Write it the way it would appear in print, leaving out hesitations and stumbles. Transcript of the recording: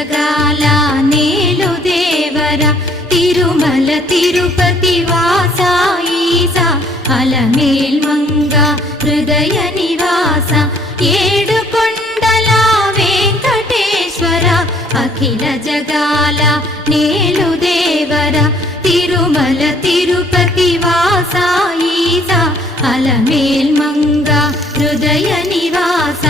జగాల నేలు దేవర తిరుమల తిరుపతి వాస ఈసా అలమేల్ మంగ హృదయ నివాస ఏడు కొండల వెంకటేశ్వర అఖిల జగాల నేలు దేవర తిరుమల తిరుపతి వాస ఈసా అలమేల్ మంగ హృదయ నివాస